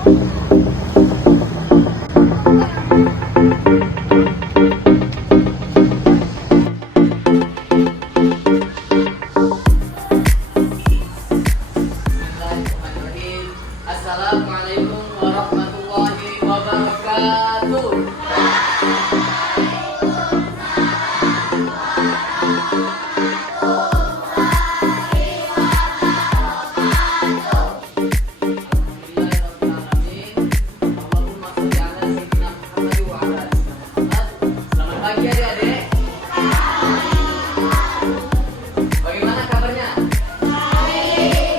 Assalamualaikum warahmatullahi wabarakatuh. Selamat pagi adik-adik. Bagaimana kabarnya?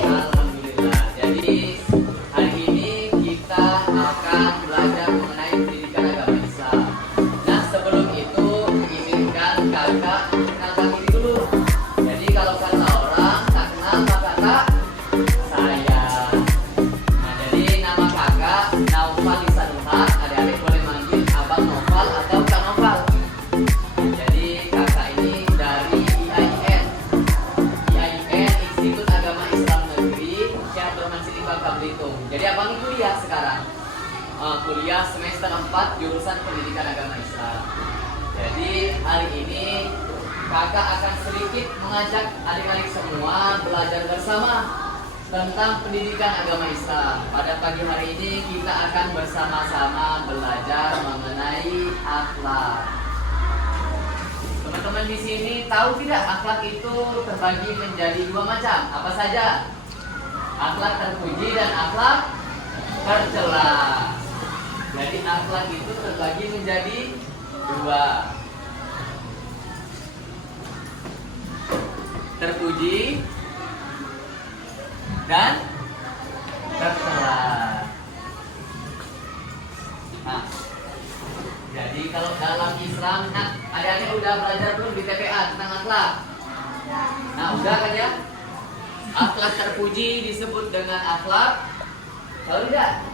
Alhamdulillah. Jadi hari ini kita akan belajar mengenai pendidikan agama Islam. Nah, sebelum itu izinkan kakak kenalkan diri dulu. Jadi kalau kata orang tak kenal maka tak sayang. Nah, jadi nama kakak Naufal Ihsanuhaq. Adik-adik boleh manggil Abang Naufal atau Kak Naufal. Jadi kakak ini dari IAIN, Institut Agama Islam Negeri Syekh Abdul Mansur Bangka Belitung. Jadi abang ini kuliah sekarang, kuliah semester 4 jurusan Pendidikan Agama Islam. Jadi hari ini kakak akan sedikit mengajak adik-adik semua belajar bersama tentang pendidikan agama Islam. Pada pagi hari ini kita akan bersama-sama belajar mengenai akhlak. Teman-teman di sini tahu tidak akhlak itu terbagi menjadi dua macam? Apa saja? Akhlak terpuji dan akhlak tercela. Jadi akhlak itu terbagi menjadi dua. Terpuji dan tercela. Nah, jadi kalau dalam Islam, nah adik-adik udah belajar belum di TPA tentang akhlak? Nah, udah kan ya? Akhlak terpuji disebut dengan akhlak, tahu tidak?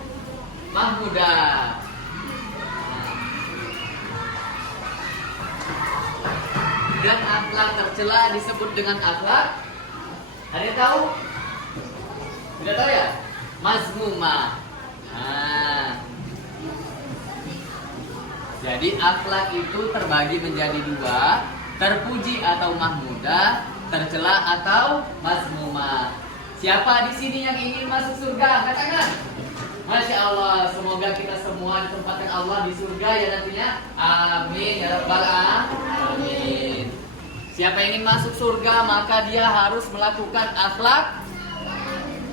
Mahmudah. Dan akhlak tercela disebut dengan akhlak, ada yang tahu? Tidak tahu ya? Mazmumah. Nah, jadi akhlak itu terbagi menjadi dua, terpuji atau mahmudah, tercela atau mazmumah. Siapa di sini yang ingin masuk surga? Angkat tangan. Masya Allah, semoga kita semua ditempatkan Allah di surga ya nantinya. Amin ya rabbal alamin. Siapa yang ingin masuk surga maka dia harus melakukan akhlak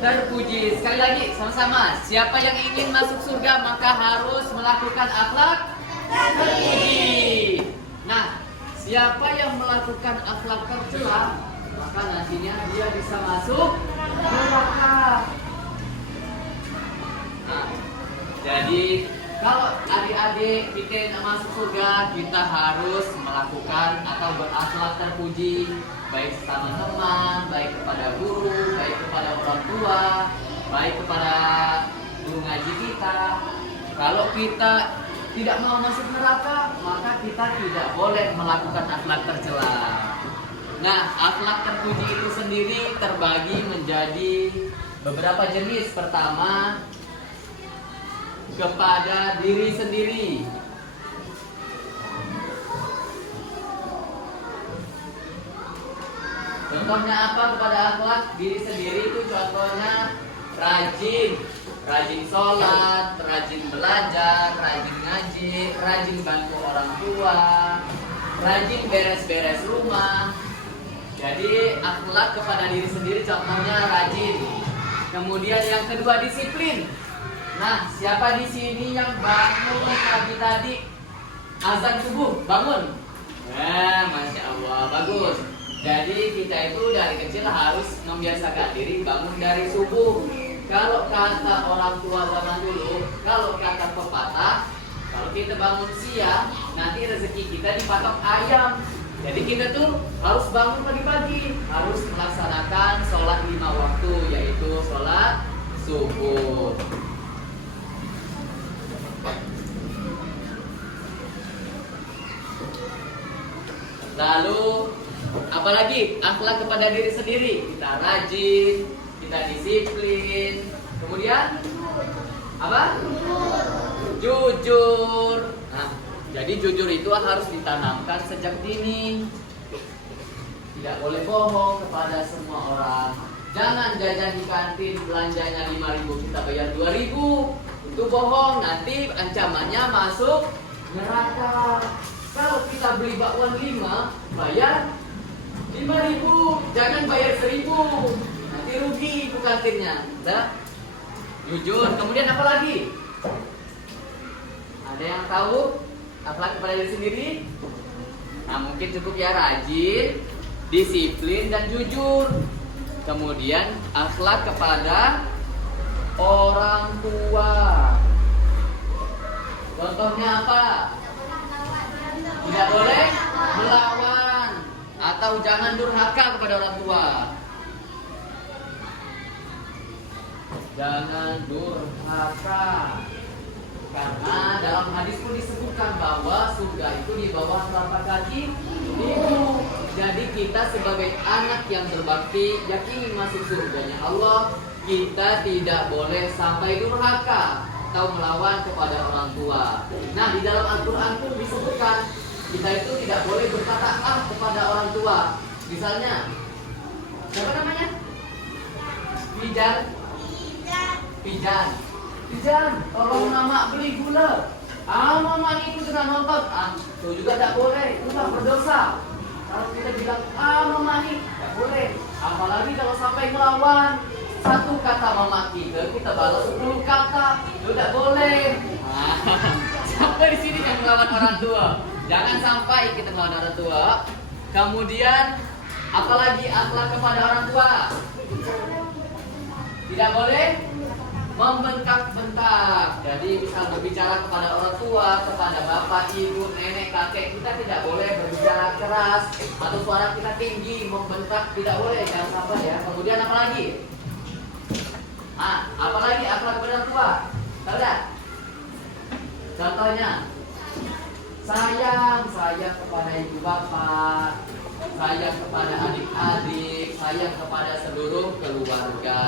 terpuji. Sekali lagi sama-sama. Siapa yang ingin masuk surga maka harus melakukan akhlak terpuji. Nah, siapa yang melakukan akhlak tercela maka nantinya dia bisa masuk neraka. Nah, jadi kalau adik-adik ingin masuk surga, kita harus melakukan atau berakhlak terpuji, baik sesama teman, baik kepada guru, baik kepada orang tua, baik kepada guru ngaji kita. Kalau kita tidak mau masuk neraka, maka kita tidak boleh melakukan akhlak tercela. Nah, akhlak terpuji itu sendiri terbagi menjadi beberapa jenis. Pertama, kepada diri sendiri. Contohnya apa kepada akhlak diri sendiri itu? Contohnya rajin sholat, rajin belajar, rajin ngaji, rajin bantu orang tua, rajin beres-beres rumah. Jadi akhlak kepada diri sendiri contohnya rajin. Kemudian yang kedua disiplin. Nah, siapa di sini yang bangun pagi tadi azan subuh bangun? Nah, masya Allah, bagus. Jadi kita itu dari kecil harus membiasakan diri bangun dari subuh. Kalau kata orang tua zaman dulu, kalau kata pepatah, kalau kita bangun siang, nanti rezeki kita dipatok ayam. Jadi kita tuh harus bangun pagi-pagi, harus melaksanakan sholat 5 waktu, yaitu sholat subuh. Lalu apalagi akhlak kepada diri sendiri, kita rajin, kita disiplin, kemudian Apa? Jujur. Nah, jadi jujur itu harus ditanamkan sejak dini. Tidak boleh bohong kepada semua orang. Jangan jajan di kantin, belanjanya 5.000 kita bayar 2.000. Itu bohong, nanti ancamannya masuk neraka. Kalau kita beli bakwan 5, bayar 5.000, jangan bayar 1.000. Nanti rugi itu kantinnya. Udah? Jujur. Kemudian apa lagi? Ada yang tahu? Akhlak kepada diri sendiri? Nah, mungkin cukup ya, rajin, disiplin, dan jujur. Kemudian akhlak kepada orang tua. Contohnya apa? Tidak boleh melawan atau jangan durhaka kepada orang tua. Jangan durhaka. Karena dalam hadis pun disebutkan bahwa surga itu di bawah telapak kaki ibu. Jadi kita sebagai anak yang berbakti, yakini masuk surganya Allah, kita tidak boleh sampai durhaka atau melawan kepada orang tua. Nah, di dalam Al-Quran pun disebutkan kita itu tidak boleh berkata kepada orang tua. Misalnya, siapa namanya? Pijan, tolong mama beli gula. Mama ikut dengan nonton. Itu juga tidak boleh, itu tidak berdosa. Kalau kita bilang, mama ini tidak boleh. Apalagi kalau sampai melawan. Satu kata mama kita balas 10 kata. Itu tidak boleh. Sampai di sini yang melawan orang tua. Jangan sampai kita melawan orang tua. Kemudian, apalagi akhlak kepada orang tua. Tidak boleh membentak-bentak. Jadi misal berbicara kepada orang tua, kepada bapak, ibu, nenek, kakek, kita tidak boleh berbicara keras atau suara kita tinggi, membentak, tidak boleh, jangan sampai ya. Kemudian apa lagi? Apalagi akhlak kepada orang tua? Tahu tak? Contohnya, sayang kepada ibu bapak, sayang kepada adik-adik, sayang kepada seluruh keluarga.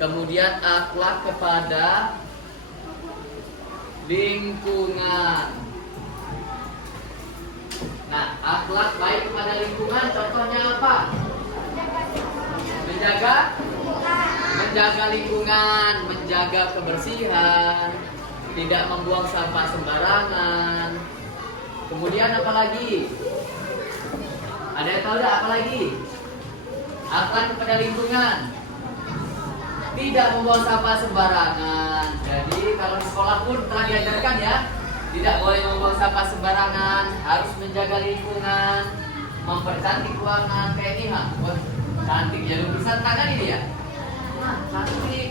Kemudian akhlak kepada lingkungan. Nah, akhlak baik kepada lingkungan contohnya apa? Menjaga lingkungan, menjaga kebersihan, tidak membuang sampah sembarangan. Kemudian apa lagi? Ada yang tahu tidak apa lagi? Akhlak kepada lingkungan. Tidak membuang sampah sembarangan. Jadi kalau di sekolah pun telah diajarkan ya, tidak boleh membuang sampah sembarangan, harus menjaga lingkungan, mempercantik ruangan. Kayak ini cantik ya, lukisan tangan ini ya. Cantik.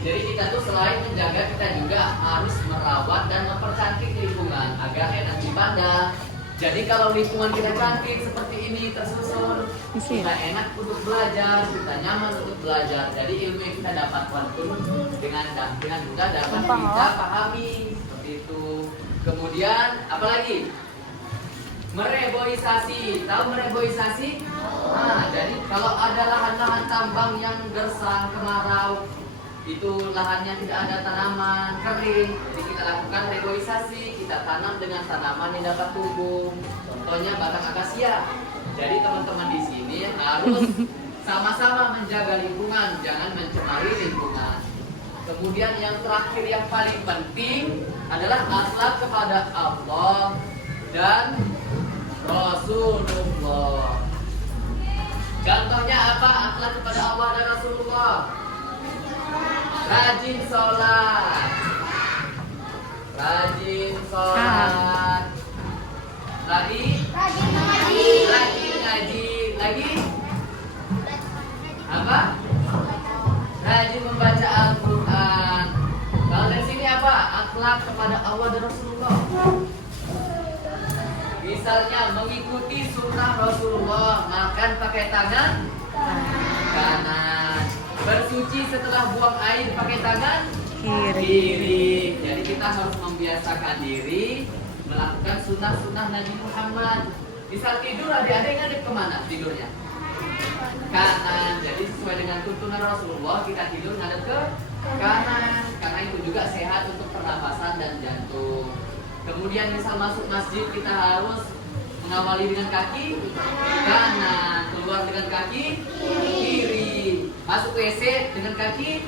Jadi kita tuh selain menjaga, kita juga harus merawat dan mempercantik lingkungan agar enak dipandang. Jadi kalau lingkungan kita cantik seperti ini, tersusun, kita enak untuk belajar, kita nyaman untuk belajar. Jadi ilmu yang kita dapatkan pun dengan mudah dapat kita pahami seperti itu. Kemudian apalagi? Mereboisasi. Tahu mereboisasi? Jadi kalau ada lahan-lahan tambang yang gersang, kemarau, itu lahannya tidak ada tanaman, kering, jadi kita lakukan reboisasi, kita tanam dengan tanaman yang dapat tumbuh. Contohnya batang akasia. Jadi teman-teman di sini harus sama-sama menjaga lingkungan, jangan mencemari lingkungan. Kemudian yang terakhir yang paling penting adalah akhlak kepada Allah dan Rasulullah. Contohnya apa akhlak kepada Allah dan Rasulullah? Rajin sholat. Lagi? Rajin ngaji. Lagi? Apa? Rajin membaca Al-Quran. Kalau dari sini apa? Akhlak kepada Allah dan Rasulullah. Misalnya mengikuti sunnah Rasulullah, makan pakai tangan kanan. Bersuci setelah buang air pakai tangan kiri. Jadi kita harus membiasakan diri melakukan sunnah-sunnah Nabi Muhammad. Misal tidur, adik-adik ngadep kemana tidurnya? Kanan. Jadi sesuai dengan tuntunan Rasulullah, kita tidur ngadep ke kanan. karena itu juga sehat untuk pernapasan dan jantung. Kemudian misal masuk masjid kita harus mengawali dengan kaki kanan, keluar dengan kaki kiri, masuk WC dengan kaki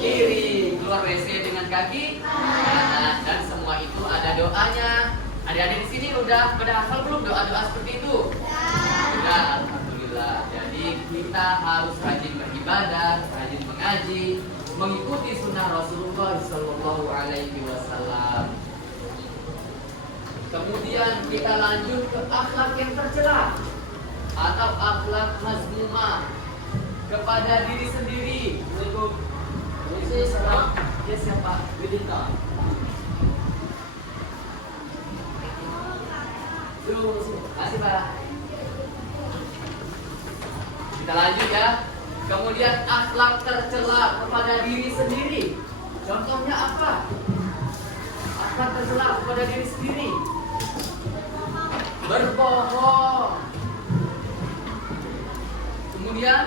kiri, keluar WC dengan kaki kanan, dan semua itu ada doanya. Adik-adik di sini udah pada hafal belum doa-doa seperti itu? Sudah, alhamdulillah. Jadi kita harus rajin beribadah, rajin mengaji, mengikuti sunnah Rasulullah Sallallahu Alaihi Wasallam. Kemudian kita lanjut ke akhlak yang tercela atau akhlak mazmumah kepada diri sendiri. Ya siapa? Widita. Masih Pak. Kita lanjut ya. Kemudian akhlak tercela kepada diri sendiri. Contohnya apa? Akhlak tercela kepada diri sendiri. Berbohong. Kemudian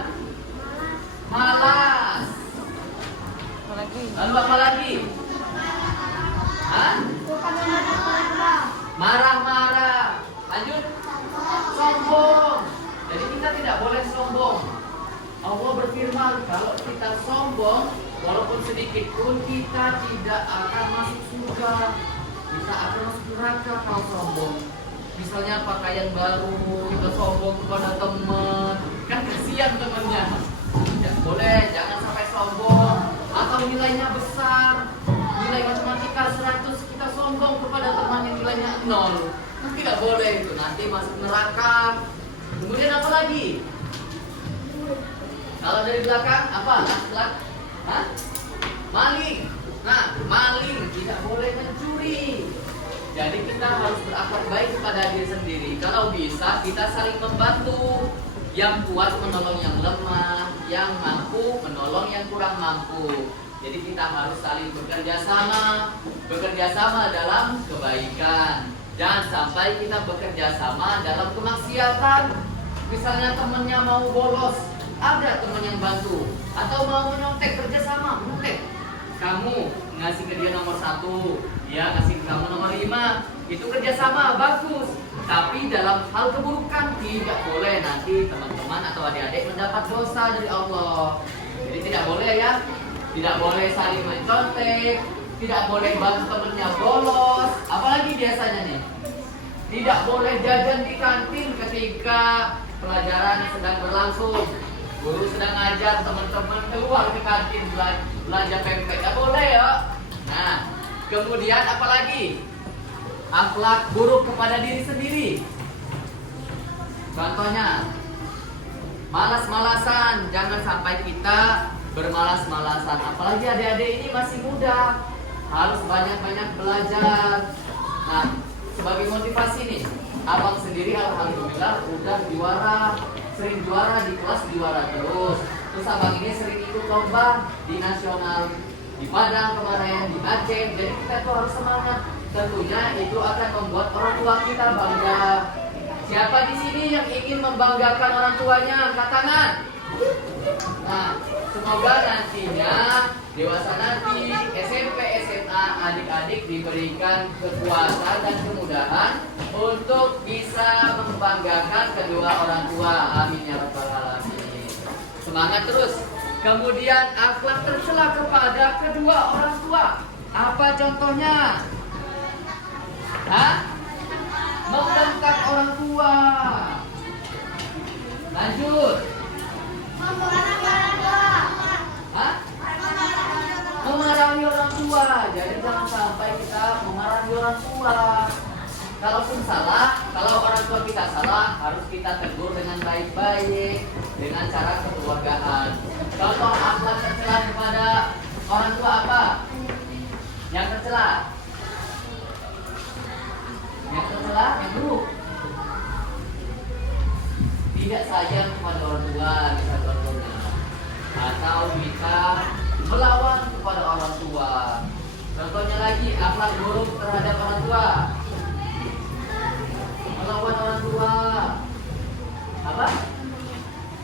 malas. Lalu apa lagi? Hah? Marah-marah. Lanjut. Sombong. Jadi kita tidak boleh sombong. Allah berfirman kalau kita sombong, walaupun sedikit pun kita tidak akan masuk surga. Kita akan masuk neraka kalau sombong. Misalnya pakaian baru, kita sombong kepada teman, kan kasihan temannya. Tidak boleh, jangan sampai sombong. Atau nilainya besar, nilai matematika 100, kita sombong kepada teman yang nilainya 0. Tidak boleh itu, nanti masuk neraka. Kemudian apa lagi? Kalau dari belakang apa? Akhlak? Hah? Maling. Nah, maling tidak boleh mencuri. Jadi kita harus berakhlak baik kepada diri sendiri. Kalau bisa kita saling membantu. Yang kuat menolong yang lemah, yang mampu menolong yang kurang mampu. Jadi kita harus saling bekerja sama dalam kebaikan. Jangan sampai kita bekerja sama dalam kemaksiatan. Misalnya temannya mau bolos, ada teman yang bantu. Atau mau menyontek, kerjasama, menyontek. Kamu ngasih ke dia nomor 1, dia ngasih ke kamu nomor 5. Itu kerjasama, bagus. Tapi dalam hal keburukan tidak boleh, nanti teman-teman atau adik-adik mendapat dosa dari Allah. Jadi tidak boleh ya. Tidak boleh saling mencontek, tidak boleh bantu temannya bolos. Apalagi biasanya nih, tidak boleh jajan di kantin ketika pelajaran sedang berlangsung. Guru sedang ngajar, teman-teman keluar ke kantin belanja pempek. Tidak boleh ya. Nah, kemudian apalagi? Akhlak buruk kepada diri sendiri. Contohnya, malas-malasan. Jangan sampai kita bermalas-malasan. Apalagi adik-adik ini masih muda, harus banyak-banyak belajar. Nah, sebagai motivasi nih, abang sendiri alhamdulillah udah juara, sering juara di kelas, juara terus. Terus abang ini sering ikut lomba di nasional, di Padang kemarin, di Aceh. Jadi kita tuh harus semangat. Tentunya itu akan membuat orang tua kita bangga. Siapa di sini yang ingin membanggakan orang tuanya? Angkat tangan. Nah, semoga nantinya dewasa nanti SMP, SMA, adik-adik diberikan kekuatan dan kemudahan untuk bisa membanggakan kedua orang tua. Amin ya rabbal alamin. Semangat terus. Kemudian akhlak tercela kepada kedua orang tua. Apa contohnya? Hah? Membentak orang tua. Lanjut. Hah? Memarahi orang tua. Jadi jangan sampai kita memarahi orang tua. Kalaupun salah, kalau orang tua kita salah, harus kita tegur dengan baik-baik, dengan cara kekeluargaan. Contoh akhlak tercela kepada orang tua apa? Yang tercela? Yang tercela, yang buruk. Tidak sayang kepada orang tua, bisa contohnya. Atau kita melawan kepada orang tua. Contohnya lagi, akhlak buruk terhadap orang tua. Melawan orang tua. Apa?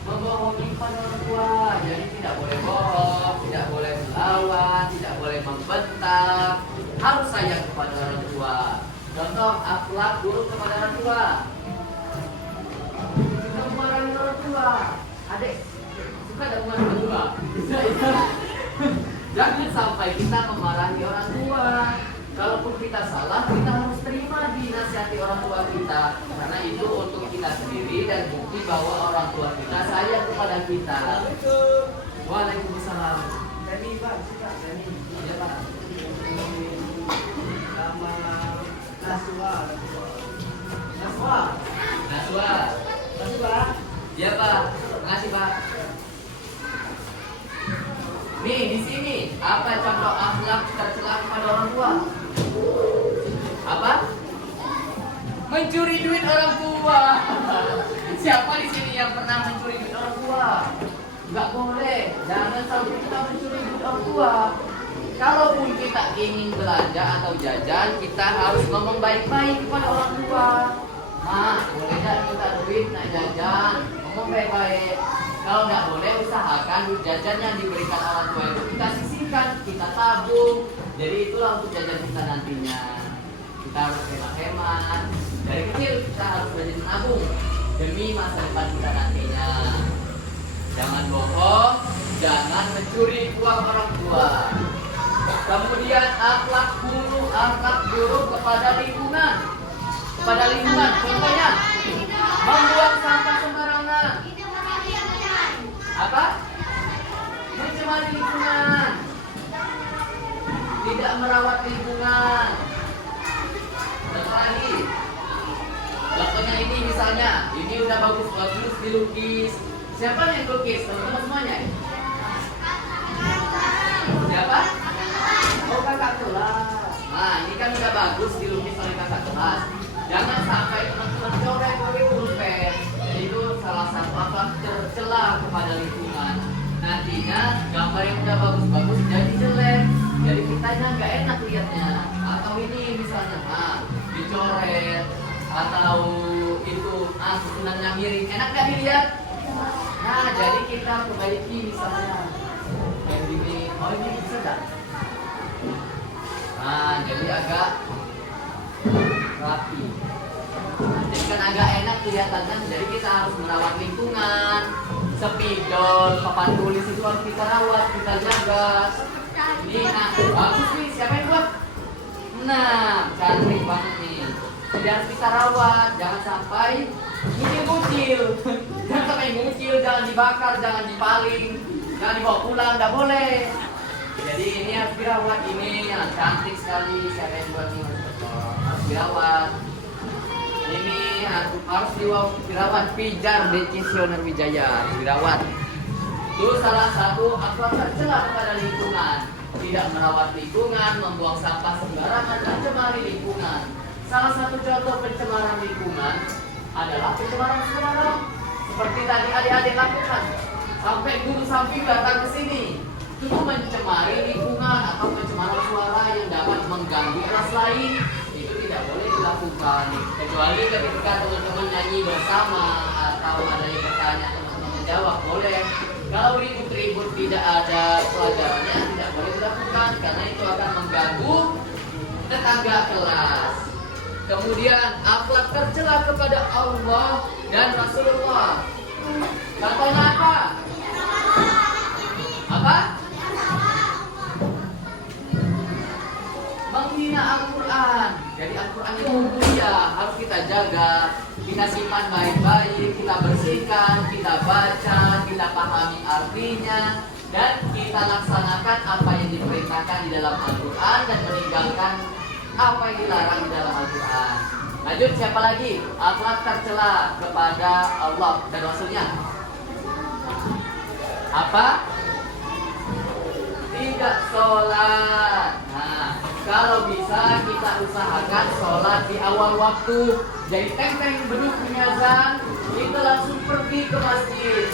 Membohongi berbakti kepada orang tua. Jadi tidak boleh bohong, tidak boleh melawan, tidak boleh membentak. Harus sayang kepada orang tua. Contoh akhlak buruk kepada orang tua. Kita memarahi orang tua. Adik, suka ada memarahi orang tua? Jangan sampai kita memarahi orang tua. Kalaupun kita salah, kita harus terima dinasihati orang tua kita. Karena itu untuk kita sendiri dan bukti bahwa orang tua kita sayang kepada kita. Waalaikumsalam. Dani Pak, suka Dani. Ya Pak. Nama Naswa. Naswa. Naswa. Naswa. Ya Pak. Makasih Pak. Nih di sini apa contoh akhlak tercela kepada orang tua? Apa? Mencuri duit orang tua. Siapa di sini yang pernah mencuri duit orang tua? Enggak boleh. Jangan sampai kita mencuri duit orang tua. Kalaupun kita ingin belanja atau jajan, kita harus ngomong baik-baik kepada orang tua. Mak, boleh nggak minta duit nak jajan? Ngomong baik-baik. Kalau nggak boleh, usahakan duit jajan yang diberikan orang tua itu kita sisihkan, kita tabung. Jadi itulah untuk jajan kita nantinya. Kita harus hemat-hemat. Dari kecil kita harus belajar menabung demi masa depan kita nantinya. Jangan bohong, jangan mencuri uang orang tua. Kemudian akhlak buruk kepada lingkungan. Kepada lingkungan, contohnya membuang sampah sembarangan. Apa? Mencemari lingkungan. Tidak merawat lingkungan. Contoh lagi. Contohnya ini misalnya, ini udah bagus-bagus dilukis. Siapa yang lukis? Teman-teman semuanya? Siapa? Oh, kakak kelas. Nah, ini kan udah bagus dilukis oleh kakak kelas. Jangan sampai teman-teman coret pakai pulpen. Jadi itu salah satu akhlak tercela kepada lingkungan. Nantinya gambar yang udah bagus-bagus jadi jelek. Jadi kitanya nggak enak lihatnya. Atau ini misalnya, dicoret atau itu susunannya miring, enak nggak dilihat? Nah, jadi kita perbaiki misalnya. Kayak gini, oh ini bisa nggak? Nah, jadi agak rapi. Jadi kan agak enak kelihatannya. Jadi kita harus merawat lingkungan. Spidol, papan tulis itu harus kita rawat, kita jaga. Ini bagus nih, siapa yang buat? Nah, cantik banget nih. Jadi harus kita rawat, jangan sampai ngucil. Jangan sampai ngucil, jangan dibakar, jangan dipaling, jangan dibawa pulang, nggak boleh. Jadi ini harus dirawat, ini yang cantik sekali. Siapa yang buat ini? Harus dirawat. Ini harus dirawat. Pijar Decisioner Wijaya harus dirawat. Itu salah satu akhlak tercela kepada lingkungan. Tidak merawat lingkungan, membuang sampah sembarangan, mencemari lingkungan. Salah satu contoh pencemaran lingkungan adalah pencemaran suara. Seperti tadi adik-adik lakukan. Sampai guru samping datang ke sini. Itu mencemari lingkungan atau pencemaran suara yang dapat mengganggu kelas lain. Itu tidak boleh dilakukan. Kecuali ketika teman-teman nyanyi bersama atau ada yang bertanya teman-teman menjawab, boleh. Kalau ribut-ribut tidak ada pelajarannya, tidak boleh dilakukan karena itu akan mengganggu tetangga kelas. Kemudian akhlak tercela kepada Allah dan Rasulullah. Contohnya apa? Apa? Menghina Al-Quran. Jadi Al-Quran itu mulia, harus kita jaga, kita simpan baik-baik, kita bersihkan, kita baca, kita pahami artinya, dan kita laksanakan apa yang diperintahkan di dalam Al-Quran dan meninggalkan apa yang dilarang di dalam Al-Quran. Lanjut, siapa lagi? Akhlak tercela kepada Allah dan Rasulnya. Apa? Tidak sholat. Nah, kalau bisa kita usahakan sholat di awal waktu. Jadi teng-teng beduk azan, kita langsung pergi ke masjid.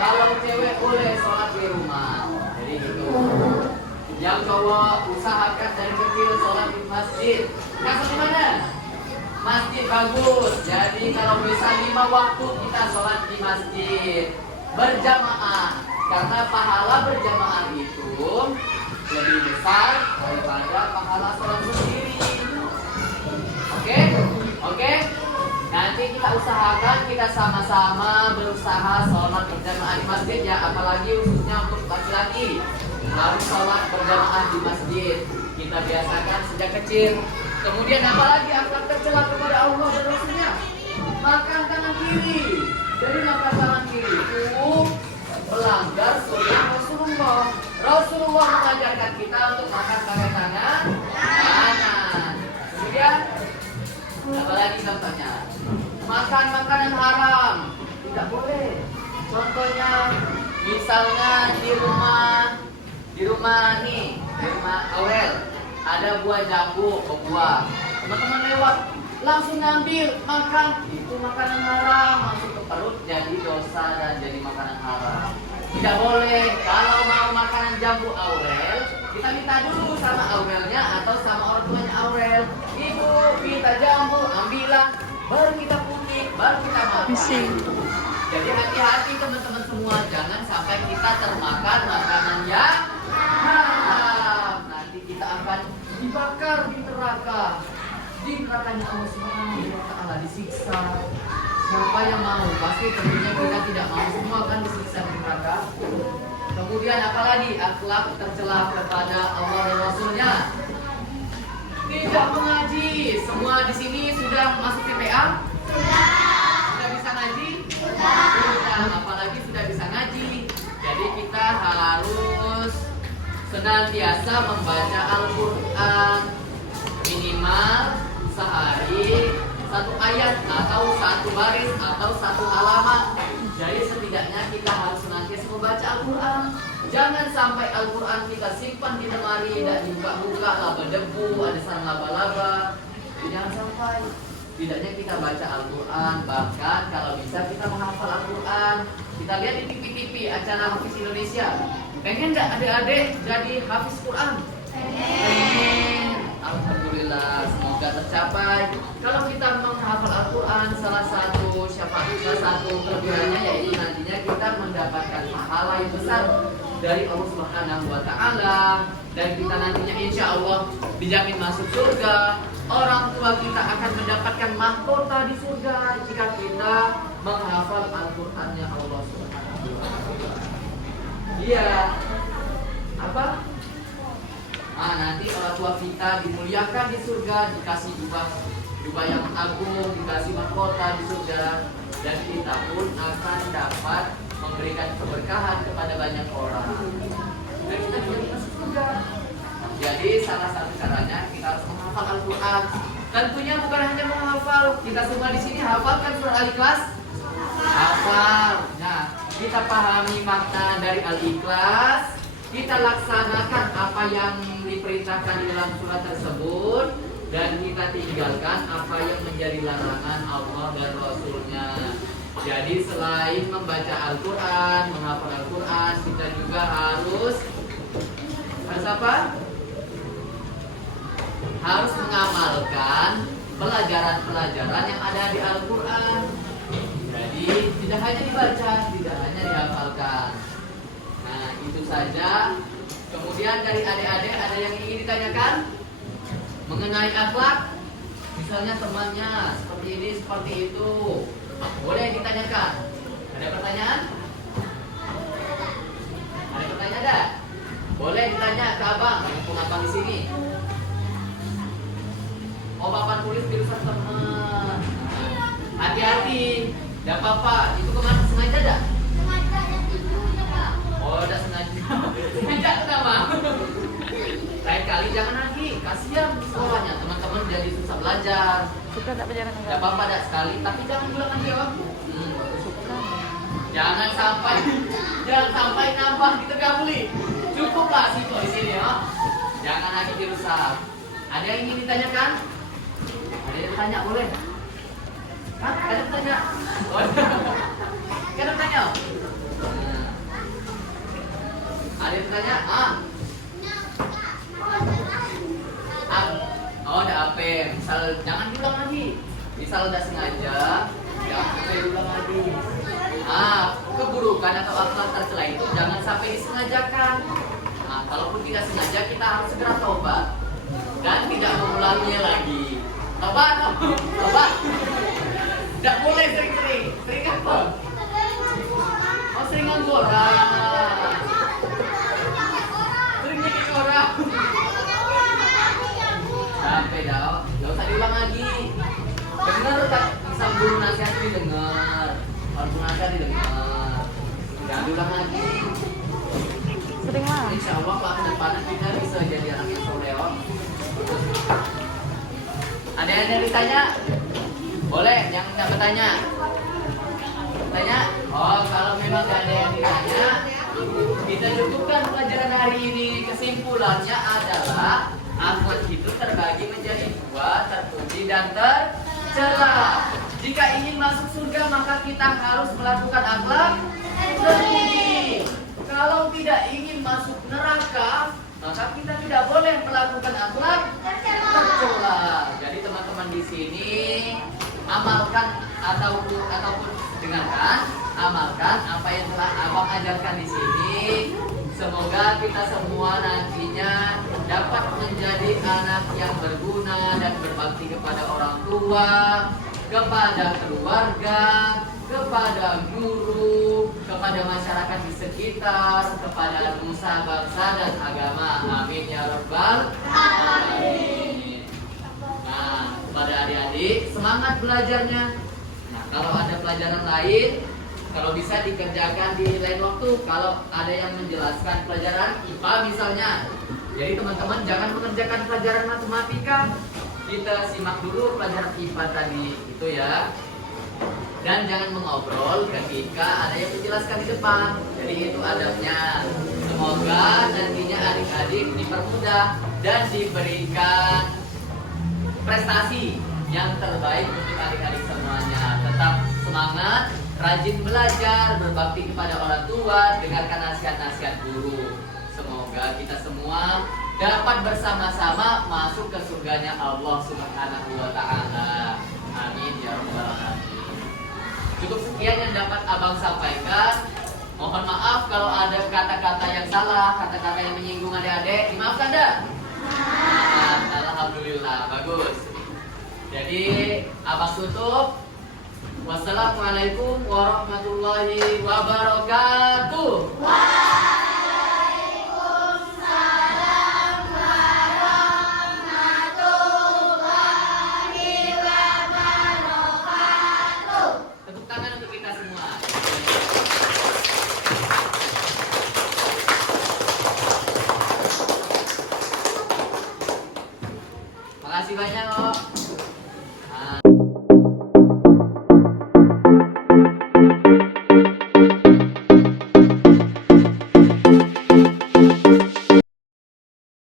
Kalau cewek boleh sholat di rumah. Jadi gitu. Yang cowok usahakan dari kecil sholat di masjid. Kasih di mana? Masjid bagus. Jadi kalau bisa 5 waktu kita sholat di masjid. berjamaah. Karena pahala berjamaah itu lebih besar daripada pahala sholat sendiri. Oke? Oke? Nanti kita usahakan kita sama-sama berusaha sholat berjamaah di masjid ya, apalagi khususnya untuk laki-laki harus sholat berjamaah di masjid. Kita biasakan sejak kecil. Kemudian apalagi akhlak tercela kepada Allah dan Rasulnya, makan tangan kiri. Jadi makan tangan kiri itu melanggar sunnah Rasulullah. Rasulullah mengajarkan kita untuk makan pakai tangan kanan. Kemudian apalagi contohnya, makan makanan haram tidak boleh. Contohnya misalnya di rumah Aurel ada buah jambu, buah. Teman-teman lewat langsung ngambil makan, itu makanan haram, masuk ke perut jadi dosa dan jadi makanan haram. Tidak boleh. Kalau mau makanan jambu Aurel, kita minta dulu sama Aurelnya atau sama orang tuanya Aurel. Ibu, minta jambu, ambillah, baru kita putih, baru kita makan. Jadi hati-hati teman-teman semua, jangan sampai kita termakan makanan yang haram. Nanti kita akan dibakar di neraka. Di nerakanya Allah Subhanahu wa Ta'ala, disiksa. Siapa yang mau? Pasti tentunya kita tidak mau, semua akan disiksa di neraka. Kemudian apalagi akhlak tercela kepada Allah dan Rasulnya. Tidak mengaji. Semua di sini sudah masuk TPA? Sudah bisa ngaji? Sudah. Apalagi sudah bisa ngaji. Jadi kita harus senantiasa membaca Al-Quran minimal sehari satu ayat atau satu baris atau satu halaman. Jadi setidaknya kita harus senantiasa membaca Al-Quran. Jangan sampai Al-Quran kita simpan di lemari dan dibuka-buka laba debu, ada sarang laba-laba. Jangan sampai. Setidaknya kita baca Al-Quran. Bahkan kalau bisa kita menghafal Al-Quran. Kita lihat di TV-TV acara Hafiz Indonesia. Pengen nggak adik-adik jadi Hafiz Quran? Pengen. Alhamdulillah, semoga tercapai. Kalau kita menghafal Al-Quran, salah satu kelebihannya yaitu nantinya kita mendapatkan pahala yang besar dari Allah Subhanahu wa Ta'ala, dan kita nantinya insya Allah dijamin masuk surga. Orang tua kita akan mendapatkan mahkota di surga jika kita menghafal Al-Qurannya Allah Subhanahu wa Ta'ala. Iya. Apa? Nah, nanti orang tua kita dimuliakan di surga, dikasih jubah yang agung, dikasih mahkota di surga, dan kita pun akan dapat memberikan keberkahan kepada banyak orang. Dan kita juga masuk surga. Jadi salah satu caranya kita harus menghafal Al-Quran. Tentunya bukan hanya menghafal, kita semua di sini hafalkan surah Al-Ikhlas. Hafal. Nah, kita pahami makna dari Al-Ikhlas. Kita laksanakan apa yang diperintahkan di dalam surat tersebut, dan kita tinggalkan apa yang menjadi larangan Allah dan Rasulnya. Jadi selain membaca Al-Quran, menghafal Al-Quran, kita juga harus apa? Harus mengamalkan pelajaran-pelajaran yang ada di Al-Quran. Jadi tidak hanya dibaca, tidak hanya dihafalkan. Nah, itu saja. Kemudian dari adik-adik ada yang ingin ditanyakan mengenai akhlak? Misalnya temannya seperti ini, seperti itu. Boleh ditanyakan. Ada pertanyaan? Ada pertanyaan enggak? Boleh ditanya ke abang, mumpung abang di sini. Oh, papan tulis jurusan teman. Hati-hati. Enggak apa-apa. Itu kemana? Sengaja enggak? Oh, udah sengaja. Sengaja tuh nama. Lain kali jangan lagi. Kasihan sekolahnya, teman-teman jadi susah belajar. Suka tak berjalan enggak? Enggak apa-apa dah sekali, tapi jangan bilang lagi ya. Jangan sampai nambah gitu gak boleh. Cukup lah sih di sini ya. Jangan lagi dirusak. Ada yang ingin ditanyakan? Ada yang tanya boleh? Hah? Ada tanya? Oh, ada tanya? Ada yang tanya? Oh, ada apa? Misal jangan diulang lagi. Misal udah sengaja, jangan sampai diulang lagi. Keburukan atau akhlak tercela itu jangan sampai disengajakan. Nah, kalaupun tidak sengaja kita harus segera tobat dan tidak mengulanginya lagi. Tobat, tobat. Tidak boleh sering-sering. Sering apa? Oh, sering nganggu orang. Sering nyakitin orang. Sampai dah, nggak usah diulang lagi. Dengar tak? Bisa guru nasihat didengar. Kalau guru nasihat didengar. Jangan diulang lagi. Sering lah. Insya Allah Pak depan kita bisa jadi anak yang soleh. Ada yang ditanya? Boleh, yang nggak bertanya. Tanya? Oh, kalau memang nggak ada yang ditanya, kita cukupkan pelajaran hari ini. Kesimpulannya adalah akhlak itu terbagi menjadi dua, terpuji dan tercela. Jika ingin masuk surga, maka kita harus melakukan akhlak terpuji. Kalau tidak ingin masuk neraka, maka kita tidak boleh melakukan akhlak tercela. Jadi teman-teman di sini amalkan ataupun dengarkan, amalkan apa yang telah Abang ajarkan di sini. Semoga kita semua nantinya dapat menjadi anak yang berguna dan berbakti kepada orang tua, kepada keluarga, kepada guru, kepada masyarakat di sekitar, kepada nusa, bangsa, dan agama. Amin ya rabbal alamin. Nah, kepada adik-adik, semangat belajarnya. Nah, kalau ada pelajaran lain, kalau bisa dikerjakan di lain waktu. Kalau ada yang menjelaskan pelajaran IPA misalnya, jadi teman-teman jangan mengerjakan pelajaran matematika. Kita simak dulu pelajaran IPA tadi itu ya. Dan jangan mengobrol ketika ada yang menjelaskan di depan. Jadi itu adabnya. Semoga nantinya adik-adik dipermudah dan diberikan prestasi yang terbaik untuk adik-adik semuanya. Tetap semangat, rajin belajar, berbakti kepada orang tua, dengarkan nasihat-nasihat guru. Semoga kita semua dapat bersama-sama masuk ke surganya Allah Subhanahu wa Ta'ala. Amin ya rabbal alamin. Cukup sekian yang dapat Abang sampaikan. Mohon maaf kalau ada kata-kata yang salah, kata-kata yang menyinggung adik-adik. Dimaafkan dah? Alhamdulillah, bagus. Jadi Abang tutup. Wassalamualaikum warahmatullahi wabarakatuh. Waalaikumsalam warahmatullahi wabarakatuh. Tepuk tangan untuk kita semua. Makasih banyak, Oh.